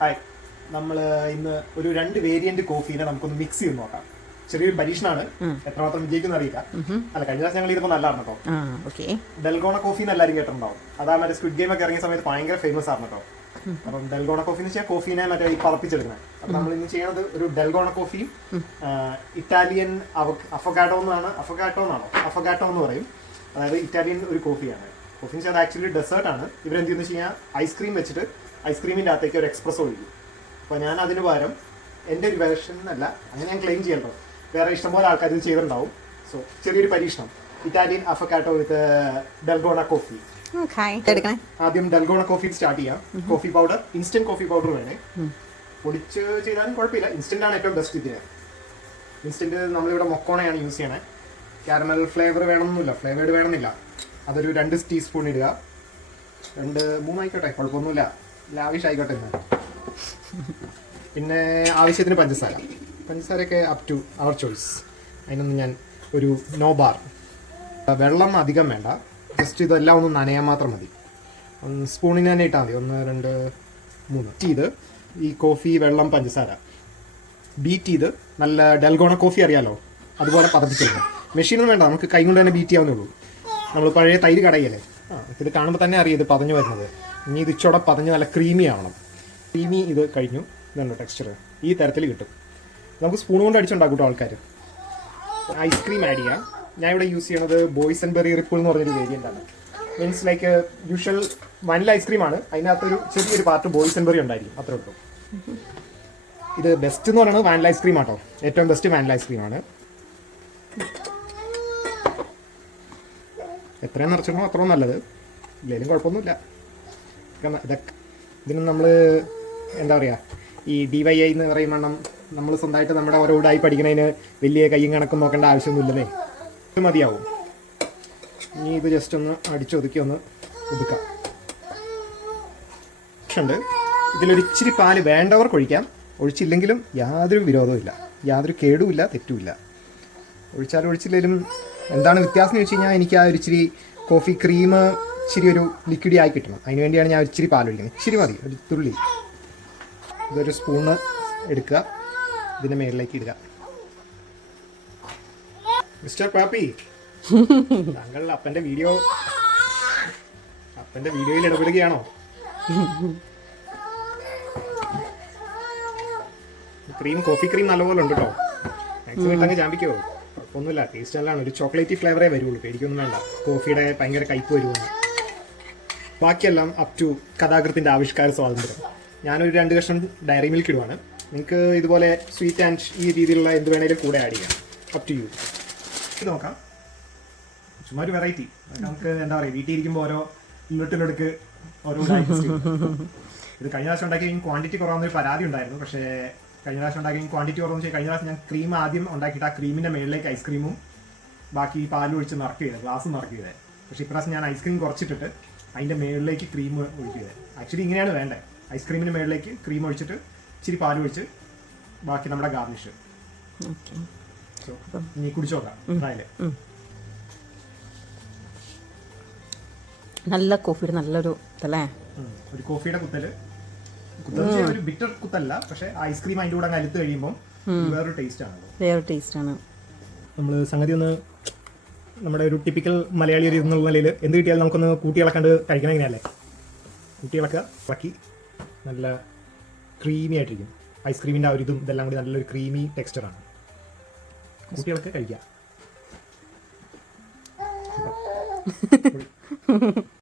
Hi, നമ്മൾ ഇന്ന് ഒരു 2 വേരിയന്റ് കോഫീനെ നമുക്കൊന്ന് മിക്സ് ചെയ്ത് നോക്കാം. ചെറിയൊരു പരീക്ഷണമാണ്, എത്രമാത്രം വിജയിക്കുന്ന അറിയില്ല. അല്ല, കഴിഞ്ഞ പ്രാവശ്യം ഞങ്ങൾ ഇതിപ്പോ നല്ലതാണ് കേട്ടോ. ഡെൽഗോണ കോഫി എന്ന് എല്ലാവരും കേട്ടിട്ടുണ്ടാവും. അതാ മറ്റേ സ്ക്വിഡ് ഗെയിം ഒക്കെ ഇറങ്ങിയ സമയത്ത് ഭയങ്കര ഫേമസ് ആണ് കേട്ടോ. അപ്പം ഡെൽഗോണ കോഫി എന്ന് വെച്ചാൽ കോഫീനെ മറ്റേ ഈ പതപ്പിച്ചെടുക്കുന്നത്. അപ്പം നമ്മൾ ഇന്ന് ചെയ്യുന്നത് ഒരു ഡെൽഗോണ കോഫിയും ഇറ്റാലിയൻ അഫഗാട്ടോ എന്ന് പറയും. അതായത് ഇറ്റാലിയൻ ഒരു കോഫിയാണ്. കോഫി എന്ന് വെച്ചാൽ അത് ആക്ച്വലി ഡെസേർട്ട് ആണ്. ഇവരെന്ത് ചെയ്യുന്ന വെച്ച് കഴിഞ്ഞാൽ ഐസ്ക്രീം വെച്ചിട്ട് ഐസ്ക്രീമിൻ്റെ അകത്തേക്ക് ഒരു എക്സ്പ്രസ് ഒഴിക്കും. അപ്പോൾ ഞാൻ അതിന് പകരം എൻ്റെ ഒരു വേർഷൻ എന്നല്ല, അങ്ങനെ ഞാൻ ക്ലെയിം ചെയ്യണ്ടോ, വേറെ ഇഷ്ടംപോലെ ആൾക്കാർ ഇത് ചെയ്തിട്ടുണ്ടാവും. സോ ചെറിയൊരു പരീക്ഷണം, ഇറ്റാലിയൻ അഫഗാട്ടോ വിത്ത് ഡെൽഗോണ കോഫി. ആദ്യം ഡെൽഗോണ കോഫി സ്റ്റാർട്ട് ചെയ്യാം. Coffee powder, instant coffee powder വേണേ. പൊടിച്ച് ചെയ്താലും കുഴപ്പമില്ല, ഇൻസ്റ്റന്റ് ആണ് ഏറ്റവും ബെസ്റ്റ്. ഇതിന് ഇൻസ്റ്റന്റ് നമ്മളിവിടെ മൊക്കോണയാണ് യൂസ് ചെയ്യണേ. കാരമൽ ഫ്ലേവർ വേണമെന്നില്ല, ഫ്ലേവേർഡ് വേണമെന്നില്ല. അതൊരു 2 ടീസ്പൂൺ ഇടുക. 2-3 ആയിക്കോട്ടെ, കുഴപ്പമൊന്നുമില്ല, ലാവിഷ് ആയിക്കോട്ടെ. പിന്നെ ആവശ്യത്തിന് പഞ്ചസാരയൊക്കെ അപ് ടു അവർ ചോയ്സ്. അതിനൊന്നും ഞാൻ ഒരു നോ ബാർ. വെള്ളം അധികം വേണ്ട, ജസ്റ്റ് ഇതെല്ലാം ഒന്ന് നനയാൻ മാത്രം മതി. സ്പൂണിന് തന്നെ ഇട്ടാൽ മതി. 1 2 3 ചെയ്ത് ഈ കോഫി, വെള്ളം, പഞ്ചസാര ബീറ്റ് ചെയ്ത് നല്ല ഡെൽഗോണ കോഫി അറിയാലോ അതുപോലെ പതപ്പിച്ചെടുക്കാം. മെഷീനൊന്നും വേണ്ട, നമുക്ക് കൈ കൊണ്ട് തന്നെ ബീറ്റ് ചെയ്യാവുന്നേ ഉള്ളൂ. നമ്മൾ പഴയ തൈര് കടയല്ലേ, ഇത് കാണുമ്പോൾ തന്നെ അറിയാം ഇത് പതഞ്ഞു വരുന്നത്. ഇനി ഇത് ഇച്ചോടെ പതഞ്ഞ് നല്ല ക്രീമി ആവണം. ക്രീമി ഇത് കഴിഞ്ഞു. ഇതുണ്ടോ ടെക്സ്ചർ, ഈ തരത്തിൽ കിട്ടും. നമുക്ക് സ്പൂൺ കൊണ്ട് അടിച്ചുണ്ടാക്കും കേട്ടോ ആൾക്കാർ. ഐസ്ക്രീം ആഡ് ചെയ്യാം. ഞാൻ ഇവിടെ യൂസ് ചെയ്യുന്നത് ബോയ്സ് ആൻഡ് ബെറി റിപ്പിൾ എന്ന് പറഞ്ഞൊരു വേരിയൻ്റ് ആണ്. മീൻസ് ലൈക്ക് യൂഷ്വൽ വനില ഐസ്ക്രീമാണ്, അതിനകത്തൊരു ചെറിയൊരു പാർട്ട് ബോയ്സ് ആൻഡ് ബെറി ഉണ്ടായിരിക്കും, അത്രേ ഉള്ളൂ. ഇത് ബെസ്റ്റ് എന്ന് പറയുന്നത് വാനില ഐസ്ക്രീം ആട്ടോ, ഏറ്റവും ബെസ്റ്റ് വാനില ഐസ്ക്രീമാണ്. എത്രയും നിറച്ചിടണോ അത്രയും നല്ലത്, ഇല്ലെങ്കിലും കുഴപ്പമൊന്നുമില്ല. ഇതൊക്കെ ഇതിന് നമ്മൾ എന്താ പറയുക, ഈ DIY എന്ന് പറയുമ്പോൾ നമ്മൾ സ്വന്തമായിട്ട് നമ്മുടെ ഓരോ ഉടായി പഠിക്കുന്നതിന് വലിയ കയ്യും കണക്കും നോക്കേണ്ട ആവശ്യമൊന്നുമില്ലല്ലേ, ഇത് മതിയാവും. ഇനി ഇത് ജസ്റ്റ് ഒന്ന് അടിച്ചൊതുക്കി ഒന്ന് ഒതുക്കാം. ഉണ്ട് ഇതിലൊരിച്ചിരി പാല് വേണ്ടവർക്ക് ഒഴിക്കാം, ഒഴിച്ചില്ലെങ്കിലും യാതൊരു വിരോധവും ഇല്ല, യാതൊരു കേടുമില്ല, തെറ്റുമില്ല. ഒഴിച്ചാലും ഒഴിച്ചില്ലെങ്കിലും എന്താണ് വ്യത്യാസം എന്ന് വെച്ച് കഴിഞ്ഞാൽ, എനിക്ക് ആ ഒരു ഇച്ചിരി കോഫി ക്രീം ഇച്ചിരി ഒരു ലിക്വിഡി ആയി കിട്ടണം. അതിന് വേണ്ടിയാണ് ഞാൻ ഇച്ചിരി പാലൊഴിക്കുന്നത്. ഇച്ചിരി മതി, ഒരു തുള്ളി. ഇതൊരു സ്പൂണ് എടുക്കുക, ഇതിൻ്റെ മേളിലേക്ക് ഇടുക. മിസ്റ്റർ പാപ്പി, താങ്കൾ അപ്പൻ്റെ വീഡിയോയിൽ ഇടപെടുകയാണോ? കോഫി ക്രീം നല്ലപോലെ ഉണ്ട് കേട്ടോ. മാക്സിമം ഇട്ടങ്ങ് ചാമ്പിക്കോ, ഒന്നുമില്ല. ടേസ്റ്റ് നല്ലതാണ്. ഒരു ചോക്ലേറ്റി ഫ്ലേവറേ വരുള്ളൂ, പേടിക്കൊന്നും വേണ്ട. കോഫിയുടെ ഭയങ്കര കയ്പ് വരുമെന്ന്. ബാക്കിയെല്ലാം അപ് ടു കഥാകൃത്തിൻ്റെ ആവിഷ്കാര സ്വാതന്ത്ര്യം. ഞാനൊരു 2 കഷ്ണം ഡയറി മിൽക്ക് ഇടുവാണ്. നിങ്ങൾക്ക് ഇതുപോലെ സ്വീറ്റ് ആൻഡ് ഈ രീതിയിലുള്ള എന്ത് വേണേലും കൂടെ ആഡ് ചെയ്യാം, അപ് ടു യു. ഇത് നോക്കാം, ചുമ്മാ ഒരു വെറൈറ്റി. നമുക്ക് എന്താ പറയുക, വീട്ടിൽ ഇരിക്കുമ്പോൾ ഓരോ ഇങ്ങോട്ടിലെടുക്ക് ഓരോ ഇത് കഴിഞ്ഞ പ്രാവശ്യം ഉണ്ടാക്കി ക്വാണ്ടിറ്റി കുറവാണെന്നൊരു പരാതി ഉണ്ടായിരുന്നു. പക്ഷേ കഴിഞ്ഞ പ്രാവശ്യം ഉണ്ടാക്കി ക്വാണ്ടിറ്റി കുറവെന്ന് വെച്ചാൽ, കഴിഞ്ഞ പ്രാവശ്യം ഞാൻ ക്രീം ആദ്യം ഉണ്ടാക്കിയിട്ട് ആ ക്രീമിൻ്റെ മേളിലേക്ക് ഐസ്ക്രീമും ബാക്കി പാലും ഒഴിച്ച് നിറക്കുകയത്, ഗ്ലാസ് നിറക്കുകയത്. പക്ഷേ ഇപ്രാവശ്യം ഞാൻ ഐസ്ക്രീം കുറച്ചിട്ടിട്ട് അതിൻ്റെ മേളിലേക്ക് ക്രീം ഒഴിക്കുകയത്. ആക്ച്വലി ഇങ്ങനെയാണ് വേണ്ടത്, ഐസ്ക്രീമിൻ്റെ മേളിലേക്ക് ക്രീം ഒഴിച്ചിട്ട് ഇച്ചിരി പാൽ ഒഴിച്ച് ബാക്കി നമ്മുടെ ഗാർണിഷ്. സോ ഇനി കുടിച്ചു നോക്കാം. നല്ല കോഫിയുടെ നല്ലൊരു ഇതല്ലേ, ഒരു കോഫിയുടെ കുത്തല് ഒരു ബിറ്റർ കുത്തല്ല, പക്ഷെ ഐസ്ക്രീം അതിൻ്റെ കൂടെ കലുത്ത് കഴിയുമ്പോൾ വേറൊരു ടേസ്റ്റ് ആണ്. നമ്മൾ സംഗതി ഒന്ന് നമ്മുടെ ഒരു ടിപ്പിക്കൽ മലയാളി ഒരു എന്നുള്ള നിലയിൽ എന്ത് കിട്ടിയാലും നമുക്കൊന്ന് കൂട്ടിയിളക്കാണ്ട് കഴിക്കണം. ഇങ്ങനെയല്ലേ, കൂട്ടിയിളക്കുക, ഇളക്കി നല്ല ക്രീമി ആയിട്ടിരിക്കും. ഐസ്ക്രീമിൻ്റെ ആ ഒരു ഇതും ഇതെല്ലാം കൂടി നല്ലൊരു ക്രീമി ടെക്സ്ചറാണ്. കൂട്ടിയിളക്ക് കഴിക്കുക.